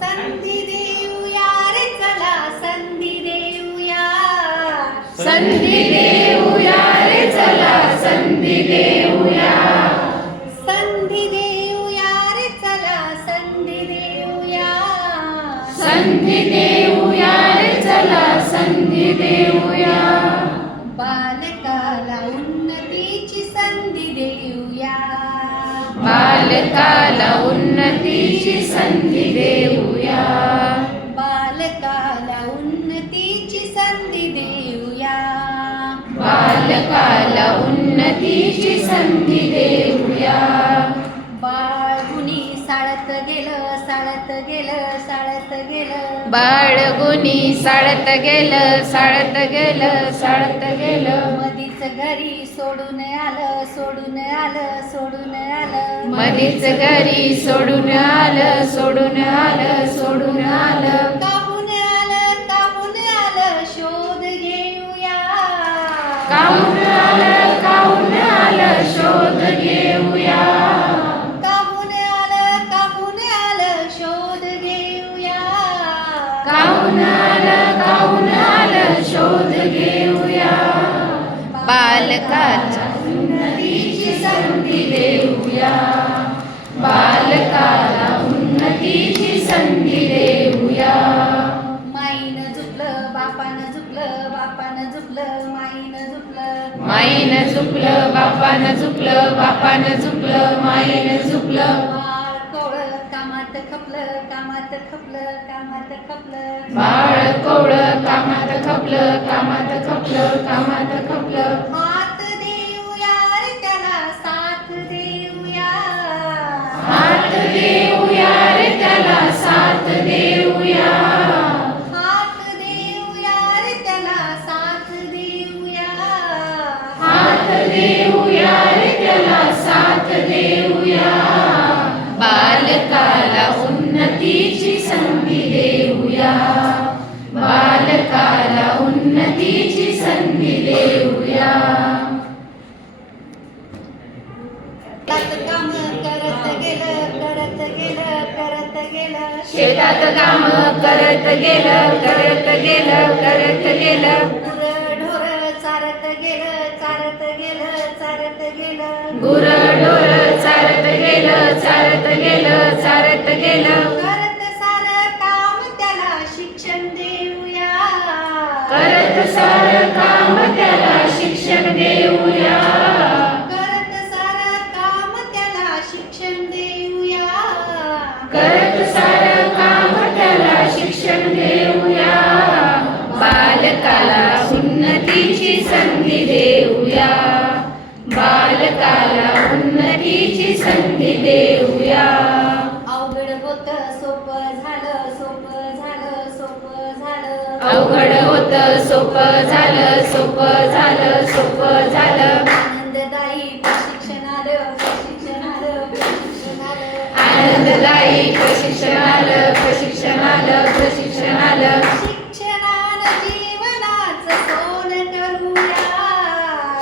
संधी देऊया रे चला संधी देऊया संधी देऊया रे चला संधी देऊया संधी देऊया रे चला संधी देऊया संधी देऊया रे चला संधी देऊया बालकाला उन्नतीची संधी देऊया बालकाला उन्नतीची संधी देऊया उन्नतीची संधी देऊया. बाळगुणी साळत गेलं साळत गेलं साळत गेलं. बाळगुणी साळत गेलं साळत गेलं साळत गेलं. मधीच घरी सोडून आलं सोडून आलं सोडून आलं. मधीच घरी सोडून आलं सोडून आलं सोडून आलं. काहून आलं काहून आलं? शोध घेऊया. काहून बालकाच्या उन्नतीची संधी देऊया. बालकाला उन्नतीची संधी देऊया. माईनं झुकलं बापानं झुकलं बापानं झुकलं माईनं झुकलं. माईनं झुकलं बापानं झुकलं बापानं झुकलं माईनं झुकलं. खपलं कामात खपलं कामात खपलं. बाळ कोवळं कामात खपलं कामात खपलं कामात खपलं. शेतात काम करत गेलं करत गेलं करत गेलं. गुरं ढोरं चारत गेलं चारत गेलं चारत गेलं. गुर ढोर चारत गेलं चारत गेलं चारत गेलं. करत सारं काम त्याला शिक्षण देऊया. करत सार काम त्याला शिक्षण देऊया. उन्नतीची संधी देऊया. अवघड होत सोपं झालं सोपं झालं सोपं झालं. अवघड होत सोपं झालं सोपं झालं सोपं झालं. आनंददायी प्रशिक्षण आलं प्रशिक्षण आलं प्रशिक्षण आलं आनंददायी प्रशिक्षण आलं प्रशिक्षण आलं प्रशिक्षण आलं शिक्षणानं जीवनाचं सोन करूया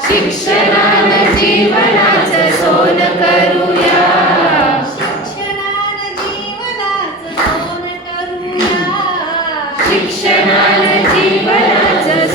शिक्षणानं जीवनाचं सोन करूया. शिक्षणानं जीवनाचं